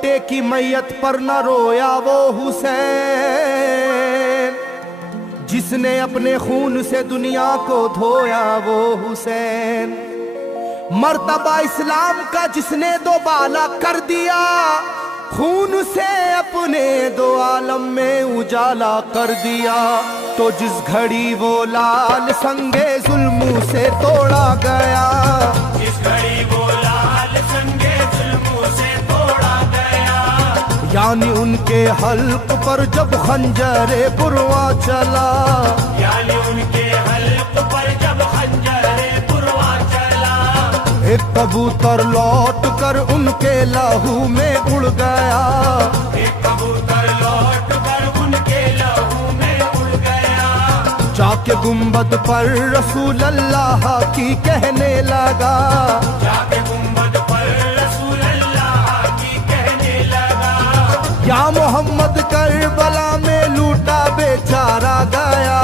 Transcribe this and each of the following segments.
बेटे की मैयत पर न रोया वो हुसैन, जिसने अपने खून से दुनिया को धोया वो हुसैन। मर्तबा इस्लाम का जिसने दोबाला कर दिया, खून से अपने दो आलम में उजाला कर दिया। तो जिस घड़ी वो लाल संगे जुल्म से तोड़ा गया, जिस घड़ी वो लाल संगे जुल्म से तोड़ा गया, यानी उनके हल्क पर जब खंजरे पुरवा चला, यानी उनके हल्क पर जब खंजरे पुरवा चला, एक कबूतर लौट कर उनके लहू में उड़ गया, एक कबूतर लौट कर उनके लहू में उड़ गया, जाके गुंबद पर रसूल अल्लाह की कहने लगा, जाके गुंबद पर रसूल अल्लाह की कहने लगा, या मोहम्मद करबला में लूटा बेचारा गया,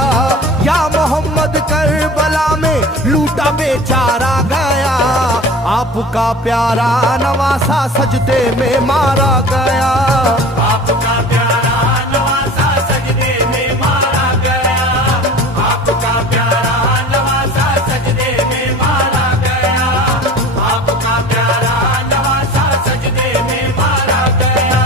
या मोहम्मद करबला में लूटा बेचारा गया। आपका प्यारा नवासा सजदे में मारा गया, आपका प्यारा नवासा सजदे में मारा गया, आपका प्यारा नवासा सजदे में मारा गया, आपका प्यारा नवासा सजदे में मारा गया।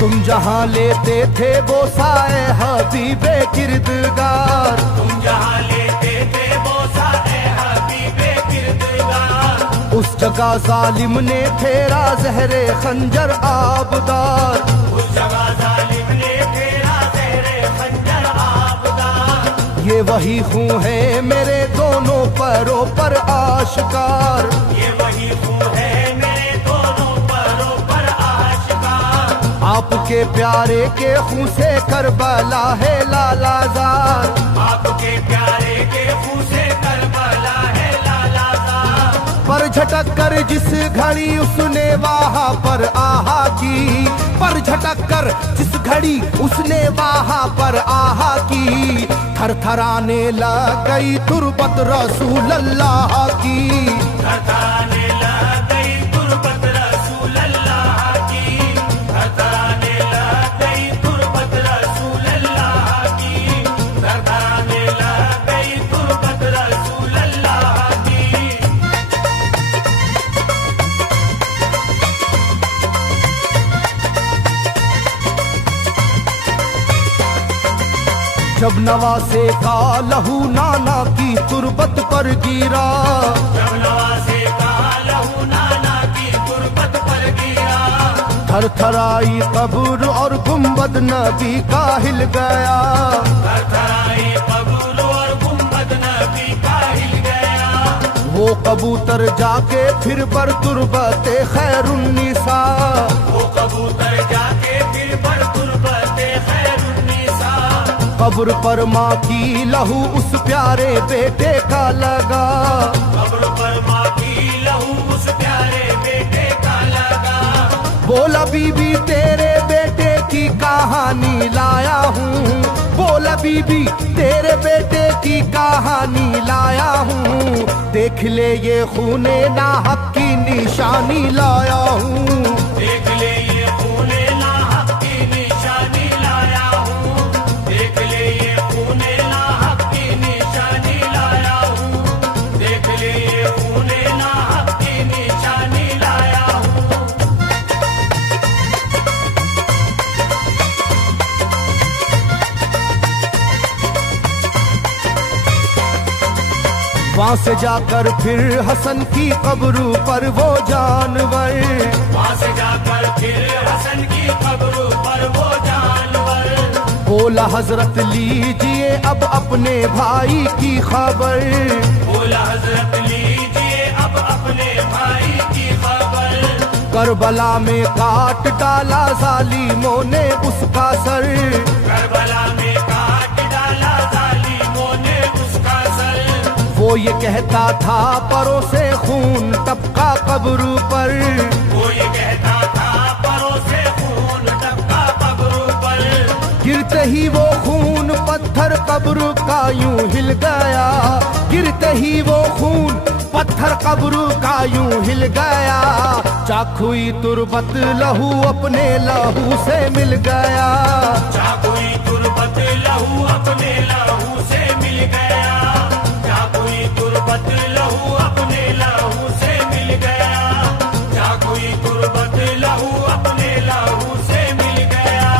तुम जहाँ लेते थे वो साए हबीबे किरदगार, तुम जहाँ लेते थे वो साए हबीबे किरदगार, उस जगह जालिम ने फेरा जहरे खंजर आबदार, उस जगह जालिम ने फेरा जहरे खंजर आबदार। ये वही खून है मेरे दोनों पैरों पर आश्कार, ये वही खून है मेरे दोनों पैरों पर आश्कार। आपके प्यारे के खून से करबला है लालाजार, आपके प्यारे के खून से करबला है लालाजार। पर झटक कर जिस घड़ी उसने वहाँ पर आहा की, पर झटक कर जिस घड़ी उसने वहाँ पर आहा की, थरथराने लग गई तुरबत रसूल अल्लाह की, थरथराने लग गई तुरबत रसूल अल्लाह की, थरथराने लग गई तुरबत रसूल अल्लाह की, थरथराने लग गई तुरबत रसूल अल्लाह की। जब नवासे का लहू नाना की तुरबत पर गिरा, जब नवासे का लहू नाना की तुरबत पर गिरा, थरथराई कब्र और गुंबद नबी का हिल गया, थरथराई कब्र और गुंबद नबी का हिल गया। वो कबूतर जाके फिर पर तुरबते खैरुन्निसा, वो कबूतर जाके फिर पर तुरबते खैरुन्निसा, कब्र पर माँ की लहू उस प्यारे बेटे का लगा, कब्र पर माँ की लहू उस प्यारे बेटे का लगा। बोला बीबी तेरे बेटे की कहानी लाया हूँ, बोला बीबी तेरे बेटे की कहानी लाया हूँ, देख ले ये खूने नाहक की निशानी लाया हूँ, देख ले ये खूने नाहक की निशानी लाया हूँ, देख ले ये खूने नाहक की निशानी लाया हूँ, देख ले ये खूने नाहक की निशानी लाया हूँ। वहाँ से जाकर फिर हसन की कब्र पर वो जानवर, वहाँ से जाकर फिर हसन की कब्र पर वो जानवर, बोला हजरत लीजिए अब अपने भाई की खबर, बोला हजरत लीजिए अब अपने भाई की खबर। करबला में काट डाला जालिमों ने उसका सर, करबला में काट डाला जालिमों ने उसका सर। वो ये कहता था परों से खून टपका कब्र पर, वो ये कहता था परों से खून टपका कब्र पर। गिरते गिरते ही वो खून पत्थर कब्र का यूं हिल गया, गिरते ही वो खून पत्थर कब्र का यूं हिल गया। चाकुई तुरबत लहू अपने लहू से मिल गया, चाकुई तुरबत लहू अपने लहू से मिल गया, चाकुई तुरबत लहू अपने लहू से मिल गया, चाकुई तुरबत लहू अपने लहू से मिल गया।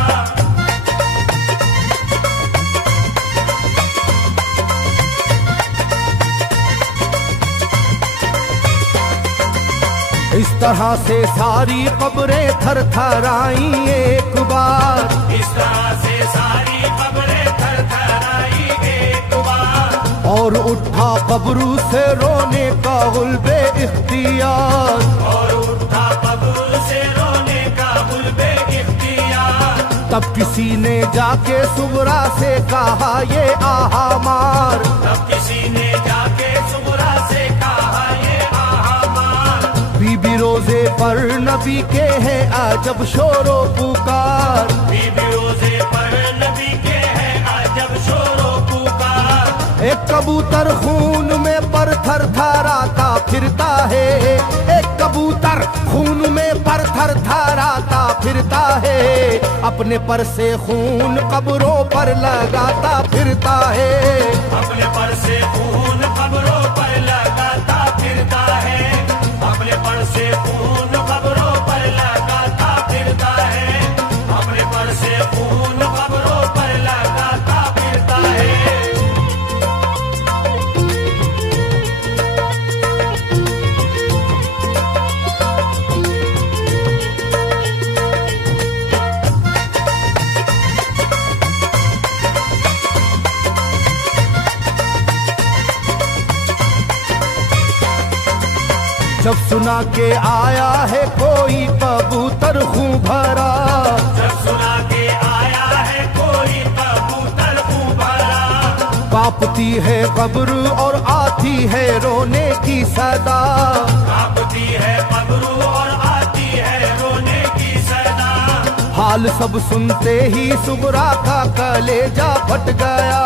इस तरह से सारी कब्रें थर थराई एक बार, इस तरह से सारी कब्रें थर थराई एक बार, और उठा कब्र से रोने का गुल्बे इख्तियार, और उठा कब्र से रोने का गुल्बे इख्तियार। तब किसी ने जाके सुगरा से कहा ये आहा मार, तब किसी ने जाके सुगरा से कहा ये आहा मार। बीबी रोजे पर नबी के हैं अजब शोरो पुकार, बीबी रोजे पर नबी के हैं अजब शोरो पुकार। एक कबूतर खून में पर थर थराता फिरता है, एक कबूतर खून में पर थर थराता फिरता है, अपने पर से खून कब्रों पर लगाता फिरता है, अपने पर से खून कब्रों पर लगाता फिरता है, अपने पर से खून कब्रों पर लगाता फिरता है, अपने पर से खून कब्रों पर लगाता फिरता है। जब सुना के आया है कोई कबूतर खूं भरा, जब सुना के आया है कोई कबूतर खूं भरा, कांपती है कब्र और आती है रोने की सदा, कांपती है कब्र और आती है रोने की सदा। हाल सब सुनते ही सुगरा का कलेजा फट गया,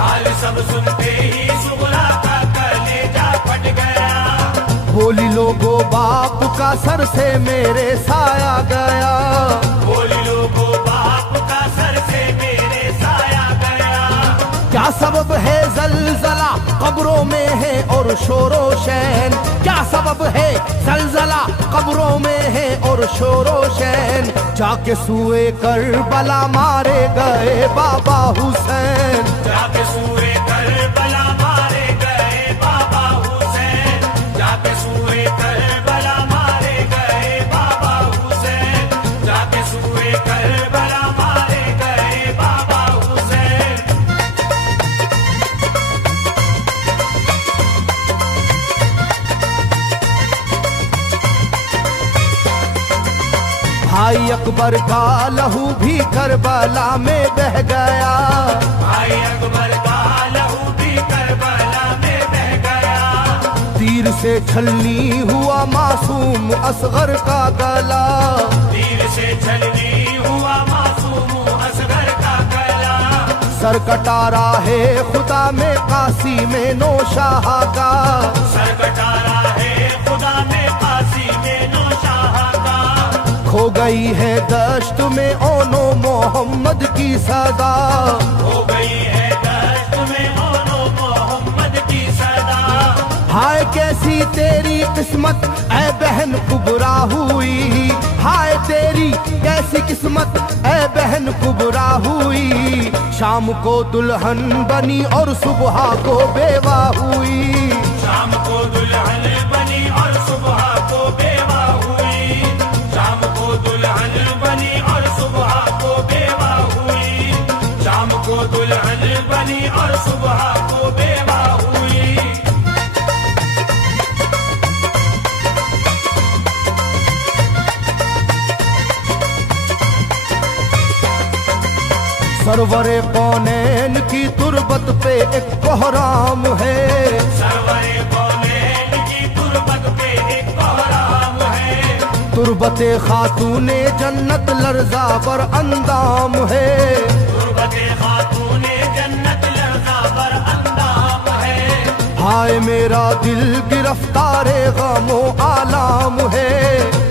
हाल सब सुनते ही सुगरा का कलेजा फट गया। बोली लोगो बाप का सर से मेरे साया गया, बोली लोगो बाप का सर से मेरे साया गया। क्या सबब है जलजला कब्रों में है और शोरो शैन, क्या सबब है जलजला कब्रों में है और शोरो शैन। जाके सुए करबला मारे गए बाबा हुसैन, जाके सुए करबला मारे गए बाबा हुसैन, जाके सुए करबला मारे गए बाबा हुसैन, जाके सुए करबला मारे गए बाबा हुसैन। भाई अकबर का लहू भी करबला में बह गया, भाई अकबर का लहू भी करबला में बह गया। तीर से छलनी हुआ मासूम असगर का गला, तीर से छलनी हुआ मासूम असगर का गला। सर कटा है खुदा में काशी में नौशाह का, सर कटा है खुदा में काशी में नौशाह का। खो गई है दश्त में ओनो मोहम्मद की सदा, हो गई है दश्त में ओनो मोहम्मद की सदा। हाय कैसी तेरी किस्मत ऐ बहन कुबरा हुई, हाय तेरी कैसी किस्मत ऐ बहन कुबरा हुई। शाम को दुल्हन बनी और सुबह को बेवा हुई, शाम को दुल्हन बनी और सुबह को बेवा हुई, शाम को दुल्हन बनी और सुबह को बेवा हुई, शाम को दुल्हन बनी और सुबह को बेवा हुई। सरवरे कौनैन की तुरबत पे एक कोहराम है, सरवरे कौनैन की तुरबत पे एक कोहराम है। तुरबते खातूने जन्नत लर्जा पर अंदाम है, तुरबत हाय मेरा दिल गिरफ्तारे गमो आलाम है,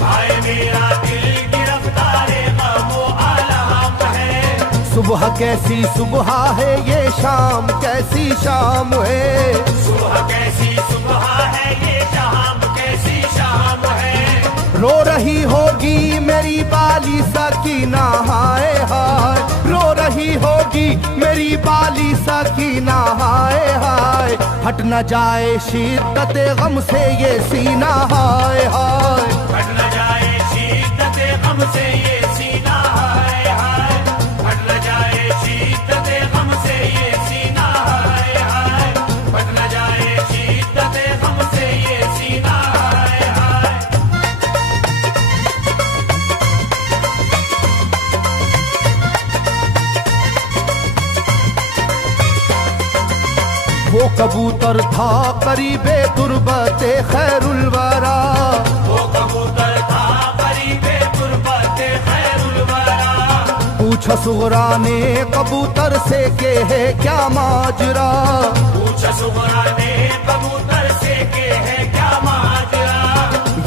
हाय मेरा दिल गिरफ्तारे गमो आलम है। सुबह कैसी सुबह है ये शाम कैसी शाम है, सुबह कैसी सुबह है ये शाम कैसी शाम है। रो रही होगी मेरी बाली सकीना हाय हाय, रो रही होगी मेरी बाली सकीना हाय हाय। हट न जाए शिद्दत गम से ये सीना हाय हाय, हट न जाए शिद्दत गम से ये सीना हाय हाय, हट न जाए शिद्दत गम से ये सीना हाय हाय, हट न जाए शिद्दत गम से ये सीना हाय हाय। वो कबूतर था करीबे तुरबते खैरुल वरा, वो कबूतर था करीबे तुरबते खैरुल वरा। पूछा सुगरा ने कबूतर से के है क्या माजरा, पूछा सुगरा ने कबूतर से के है क्या माजरा।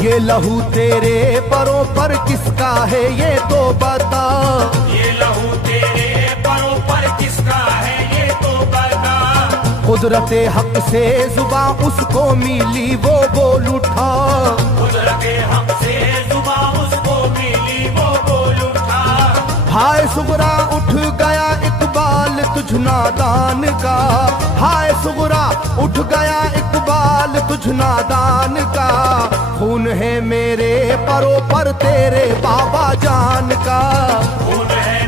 ये लहू तेरे परों पर किसका है ये तो बता, ये लहू तेरे परों पर किसका है ये तो बता। कुदरते हक से जुबा उसको मिली वो बोल उठा, कुदरते हक से जुबा उसको मिली वो बोल उठा। हाय सुगरा उठ गया इकबाल तुझ नादान का, हाय सुगरा उठ गया इकबाल तुझ नादान का। खून है मेरे परों पर तेरे बाबा जान का, खून है